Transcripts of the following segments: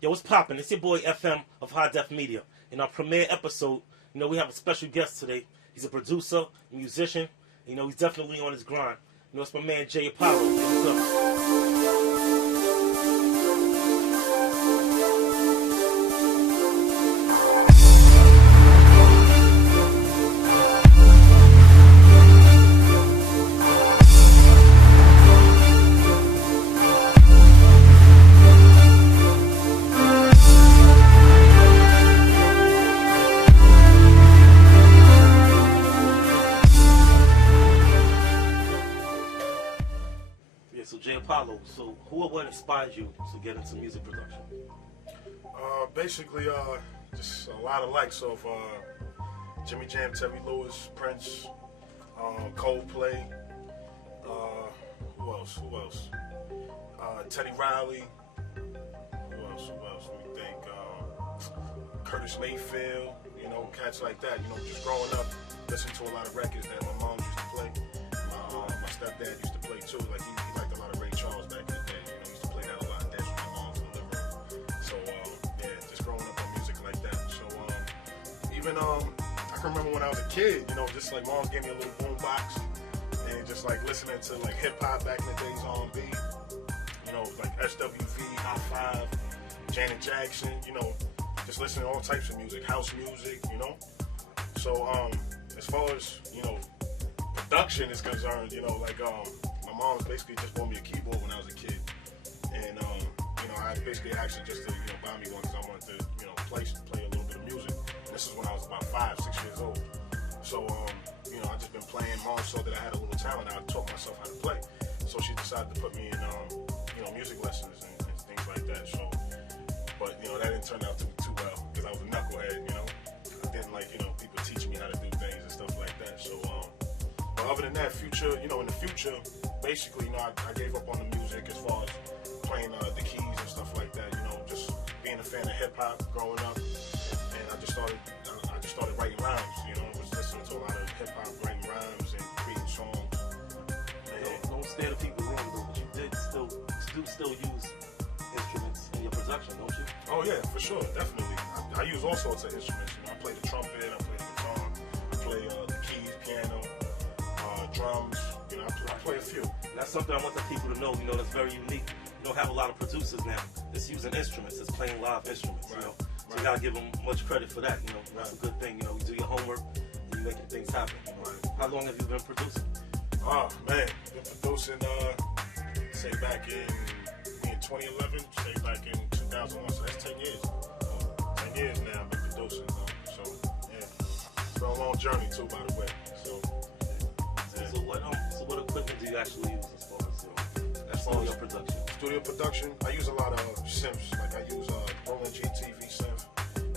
Yo, what's poppin'? It's your boy FM of High Def Media. In our premiere episode, we have a special guest today. He's a producer, musician. He's definitely on his grind. It's my man Jay Apollo. What's up? So Jay Apollo, so who or what inspired you to get into music production? Basically, just a lot of likes of Jimmy Jam, Terry Lewis, Prince, Coldplay. Who else? Teddy Riley. Who else? Let me think. Curtis Mayfield. Cats like that. Just growing up, listening to a lot of records that my mom used to play. My stepdad used to play too. Like he liked a lot of Ray Charles back in the day. He used to play that a lot. That's my mom's living room. So just growing up on music like that. So even I can remember when I was a kid. Just like mom gave me a little boom box and just like listening to like hip hop back in the days, R&B. Like SWV, Hot Five, Janet Jackson. Just listening to all types of music, house music. So as far as production is concerned, my mom basically just bought me a keyboard when I was a kid, and I basically asked her just to buy me one because I wanted to play a little bit of music. And this is when I was about 5, 6 years old. So I just been playing. Mom saw that I had a little talent. I taught myself how to play. So she decided to put me in music lessons and things like that. So, but that didn't turn out too well because I was a knucklehead. I didn't like people teaching me how to do things and stuff like that. So. But other than that, in the future, basically, I gave up on the music as far as playing the keys and stuff like that. Just being a fan of hip hop growing up, and I just started writing rhymes. Was listening to a lot of hip hop, writing rhymes and creating songs. Don't steer the people wrong though, but you do still use instruments in your production, don't you? Oh yeah, for sure, definitely. I use all sorts of instruments. I play the trumpet, I play the guitar, I play the keys, piano. Drums, I play a few. That's something I want the people to know, that's very unique. You don't have a lot of producers now that's using instruments, that's playing live instruments, So you gotta give them much credit for that, That's a good thing, you do your homework, and you making things happen, How long have you been producing? Oh, man, been producing, say back in 2011, say back in 2001, so that's 10 years. 10 years now I've been producing, so, yeah. It's been a long journey, too, by the way, so. So what equipment do you actually use as far as your production? Studio production, I use a lot of synths. Like I use Roland GTV synth,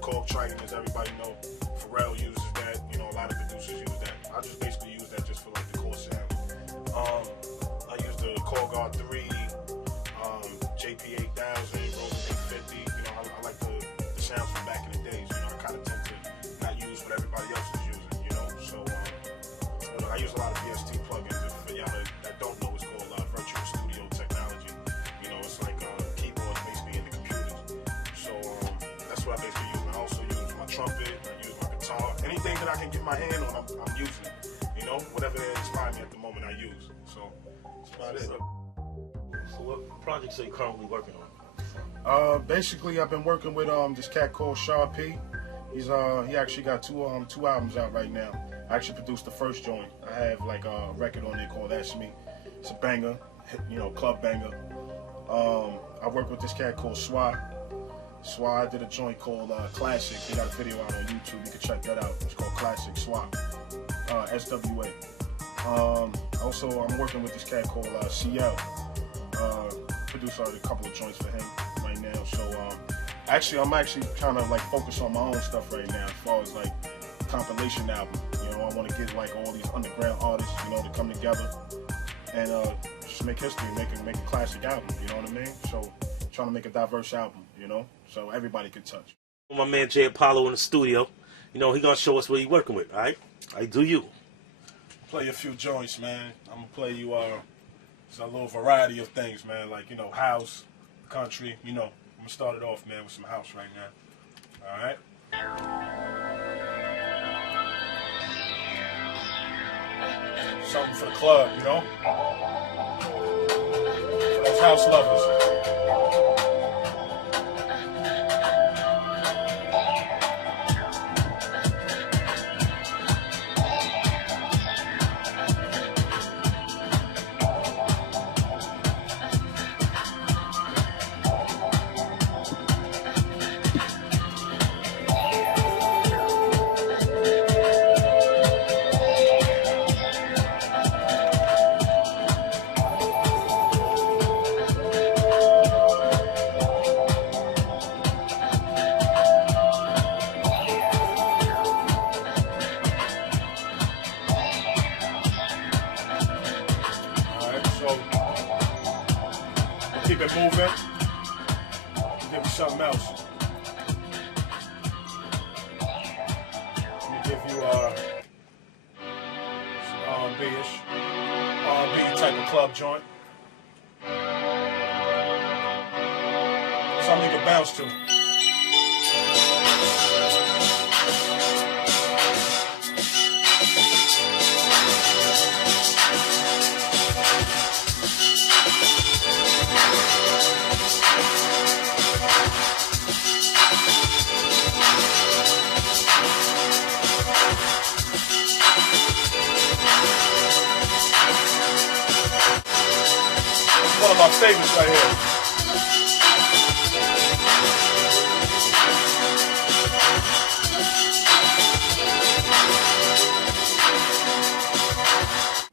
Korg Triton, as everybody know. Pharrell uses that. A lot of producers use that. I just basically use that just for like the core sound. I use the Korg R3, JP8000, Roland 850. I like the sounds from back in the days. I kind of tend to not use what everybody else is using. So. I use a lot of VST plugins. For y'all that don't know, it's called Virtual Studio Technology. It's like keyboards basically in the computers. So that's what I basically use. I also use my trumpet. I use my guitar. Anything that I can get my hand on, I'm using it. Whatever that inspires me at the moment, I use. So that's about it. So what projects are you currently working on? Basically, I've been working with this cat called Shaw P. He actually got two albums out right now. I actually produced the first joint. I have like a record on there called That's Me. It's a banger, club banger. I work with this cat called Swa. I did a joint called Classic. They got a video out on YouTube. You can check that out. It's called Classic Swa. SWA. Also, I'm working with this cat called CL. Produced a couple of joints for him right now. So I'm actually trying to like focus on my own stuff right now as far as like compilation album. I want to get like all these underground artists, to come together and just make history, make a classic album. You know what I mean? So trying to make a diverse album, so everybody can touch. My man Jay Apollo in the studio. He gonna show us what he's working with. All right, I do you. Play a few joints, man. I'm gonna play you a little variety of things, man. Like house, country. gonna start it off, man, with some house right now. All right. Something for the club, you know? For those house lovers. Keep it moving. Give you something else. Let me give you some R&B-ish. R&B type of club joint. Something you can bounce to. One of my favorites right here.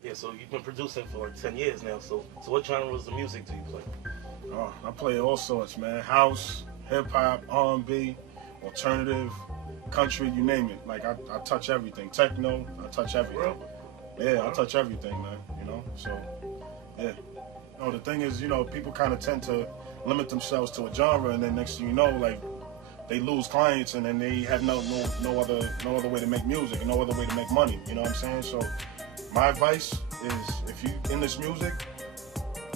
Yeah, so you've been producing for like 10 years now. So what genres of music do you play? Oh, I play all sorts, man. House, hip hop, R&B, alternative, country, you name it. Like I touch everything. Techno, I touch everything. Yeah, I touch everything, man. You know, so yeah. You know, the thing is, you know, people kind of tend to limit themselves to a genre, and then next thing you know, like they lose clients, and then they have no other way to make music, and no other way to make money. You know what I'm saying? So my advice is, if you in this music,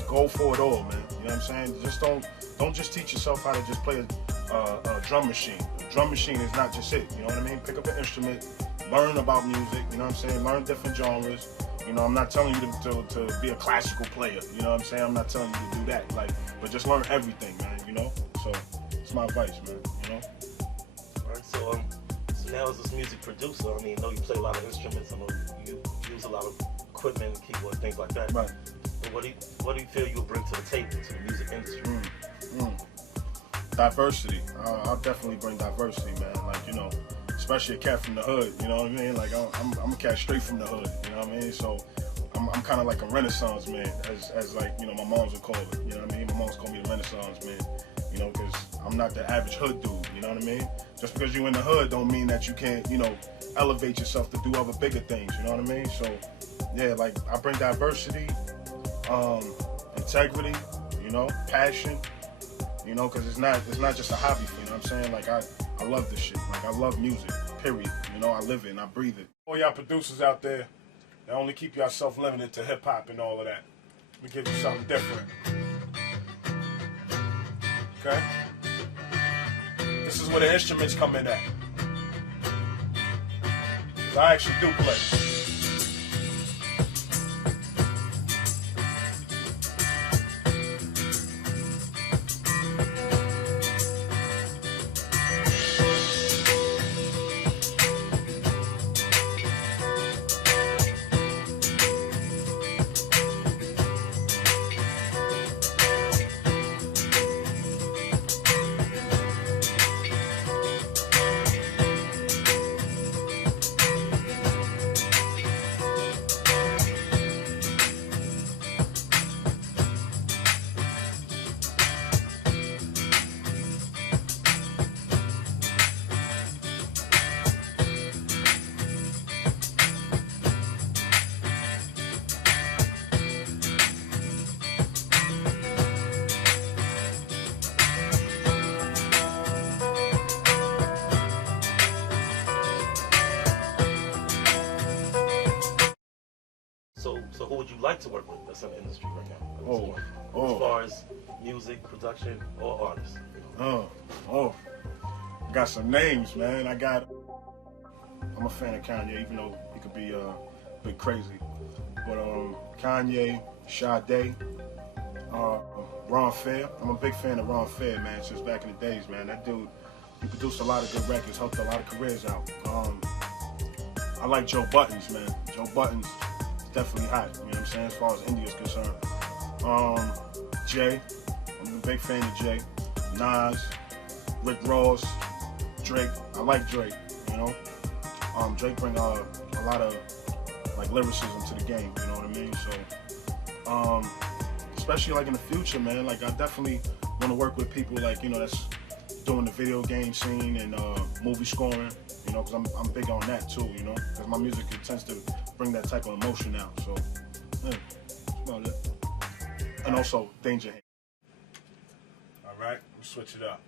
go for it all, man. You know what I'm saying? Just don't just teach yourself how to just play a drum machine. A drum machine is not just it. You know what I mean? Pick up an instrument, learn about music. You know what I'm saying? Learn different genres. You know, I'm not telling you to be a classical player. You know what I'm saying? I'm not telling you to do that. Like, but just learn everything, man. You know? So it's my advice, man. You know? All right. So now as this music producer, I mean, I know you play a lot of instruments. I know you use a lot of equipment, keyboard, things like that. Right. But what do you feel you'll bring to the table to the music industry? Diversity. I'll definitely bring diversity, man. Like, you know, especially a cat from the hood. You know what I mean? Like I'm a cat straight from the hood. You know what I mean? So I'm kind of like a Renaissance man, as like, you know, my moms would call it. You know what I mean? My moms call me the Renaissance man. You know, because I'm not the average hood dude. You know what I mean? Just because you're in the hood don't mean that you can't, you know, elevate yourself to do other bigger things. You know what I mean? So yeah, like I bring diversity, integrity, you know, passion. You know, because it's not just a hobby for you know what I'm saying? Like I love this shit. Like I love music, period. You know, I live it and I breathe it. All y'all producers out there that only keep yourself limited to hip hop and all of that, let me give you something different. Okay? This is where the instruments come in at. 'Cause I actually do play. like to work with that's in the industry right now? Oh. As far as music, production, or artists. Got some names, man. I'm a fan of Kanye, even though he could be a bit crazy. But Kanye, Sade, Ron Fair. I'm a big fan of Ron Fair, man, since back in the days, man. That dude, he produced a lot of good records, helped a lot of careers out. I like Joe Buttons, man. Joe Buttons is definitely hot, you know what I'm saying, as far as India's concerned. Jay, I'm a big fan of Jay. Nas, Rick Ross, Drake. I like Drake, you know. Drake bring a lot of like lyricism to the game, you know what I mean? So, especially like in the future, man, like I definitely want to work with people like, you know, that's doing the video game scene and movie scoring, you know, because I'm big on that too, you know, because my music tends to bring that type of emotion out. So, yeah, that's about it. And also Danger. All right, we'll switch it up.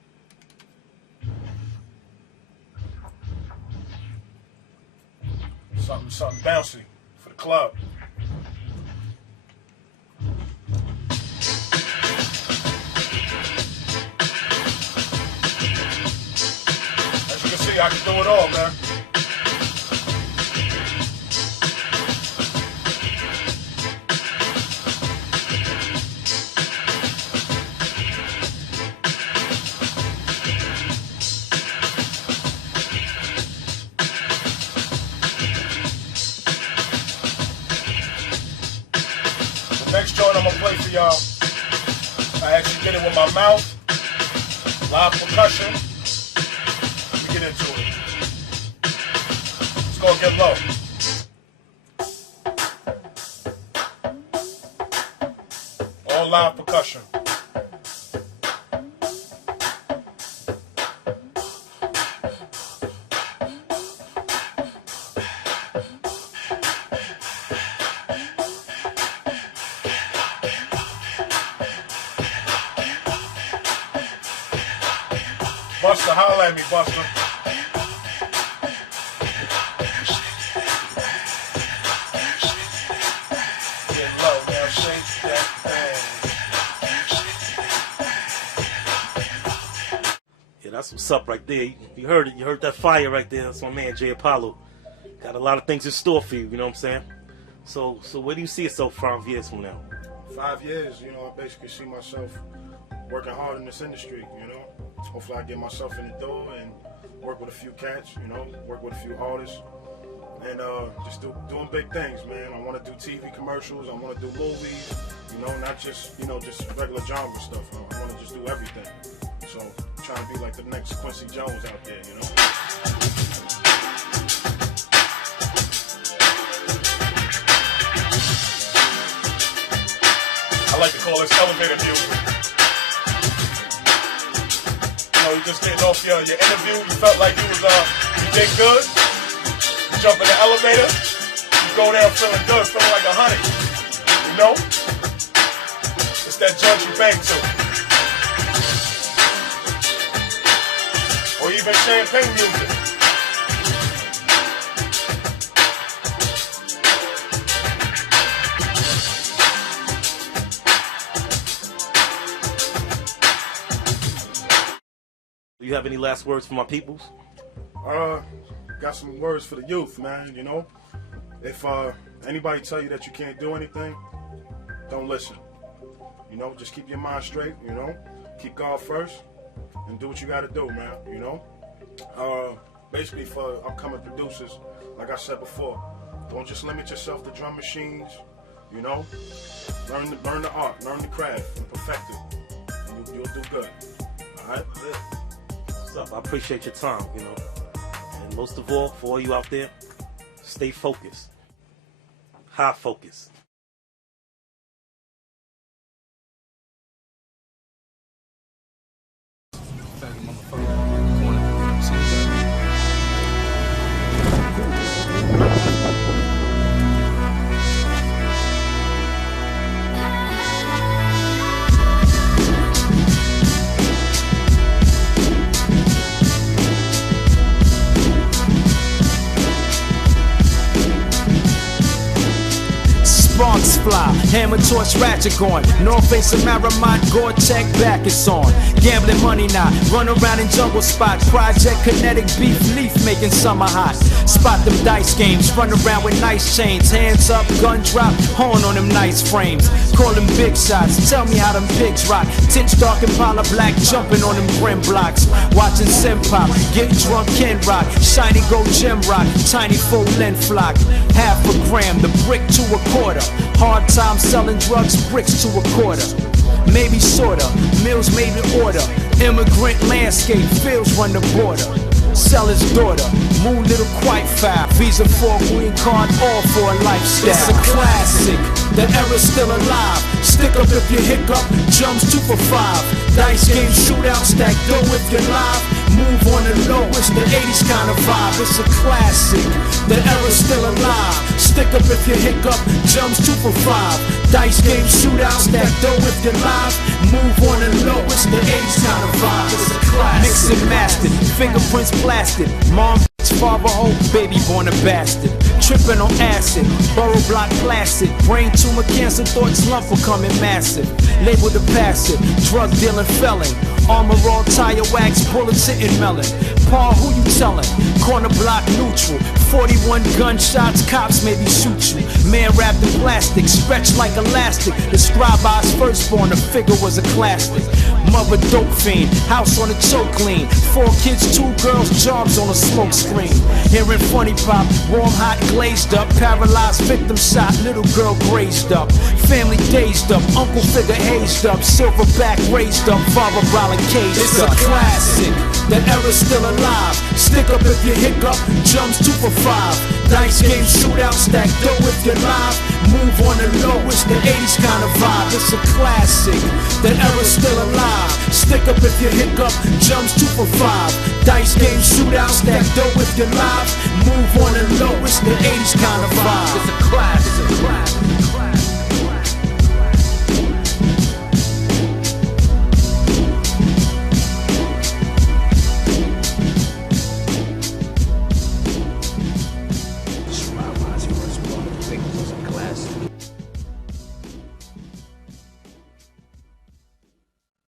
Something bouncy for the club. As you can see, I can do it all, man. Next joint I'm gonna play for y'all. I actually did it with my mouth. Live percussion. Let me get into it. It's gonna get low. All live percussion. Buster, holla at me, Buster. Get low, now shake that thing. Yeah, that's what's up right there. You heard it. You heard that fire right there. That's my man, Jay Apollo. Got a lot of things in store for you, you know what I'm saying? So where do you see yourself 5 years from now? 5 years, you know, I basically see myself working hard in this industry, you know. Hopefully I get myself in the door and work with a few cats, you know, work with a few artists, and just doing big things, man. I want to do TV commercials, I want to do movies, you know, not just, you know, just regular genre stuff. I want to just do everything. So I'm trying to be like the next Quincy Jones out there, you know. I like to call this elevator music. You just getting off your interview, you felt like you did good. You jump in the elevator, you go down feeling good, feeling like a honey. You know? It's that joint you bang to. Or even champagne music. Do you have any last words for my peoples? Got some words for the youth, man, you know. If anybody tell you that you can't do anything, don't listen. You know, just keep your mind straight, you know. Keep God first and do what you gotta do, man, you know. Basically for upcoming producers, like I said before, don't just limit yourself to drum machines, you know. Learn the art, learn the craft, and perfect it. And you'll do good. Alright? What's up? I appreciate your time, you know. And most of all, for all you out there, stay focused. High focus. Sparks fly, Hammer torch ratchet on. North Face of Maramont, Gore-Tex back is on. Gambling money now, run around in jungle spots. Project Kinetic beef leaf making summer hot. Spot them dice games, run around with nice chains. Hands up, gun drop, horn on them nice frames. Call them big shots, tell me how them pigs rock. Titch dark and Impala black, jumping on them grim blocks. Watching Sim Pop, get drunk Ken Rock. Shiny gold gem rock, tiny full length flock. Half a gram, the brick to a quarter. Hard time selling drugs, bricks to a quarter. Maybe sorta, meals made to order. Immigrant landscape, fields run the border. Sell his daughter, moon little quite foul. Visa for a green card, all for a lifestyle. It's a classic, the era's still alive. Stick up if you hiccup, jumps 2 for 5. Dice game shootout, stack dough if you're live. Move on the low, it's the 80s kind of vibe. It's a classic, the era's still alive. Stick up if you hiccup, jumps 2 for 5. Dice game shootout, stack dough if you're live. Move on the low, it's the 80s kind of vibe. It's a classic. Mix and mastered, fingerprints blasted. Mom, father, hoe, baby born a bastard. Tripping on acid, borough block placid. Brain tumor, cancer, thoughts lump becoming massive. Labeled a passive, drug dealing felon. Armor all, tire wax, bullets hitting melon. Paul, who you tellin'? Corner block neutral. 41 gunshots, cops maybe shoot you. Man wrapped in plastic, stretched like elastic. Described by his firstborn, the figure was a classic. Mother dope fiend, house on a choke lean. 4 kids, 2 girls, jobs on a smoke screen. Hearing funny pop, warm hot glazed up. Paralyzed victim shot, little girl grazed up. Family dazed up, uncle figure hazed up. Silverback raised up, father rolling caged up. It's a classic, the era's still alive. Stick up if you hiccup, jumps 2 for 5. Dice game shootout, stack dough if you're live. Move on the low, it's the 80s kind of vibe. It's a classic, the era's still alive. Stick up if you hiccup, jumps 2 for 5. Dice game shootout, stack dough if you're live. Move on the low, it's the 80s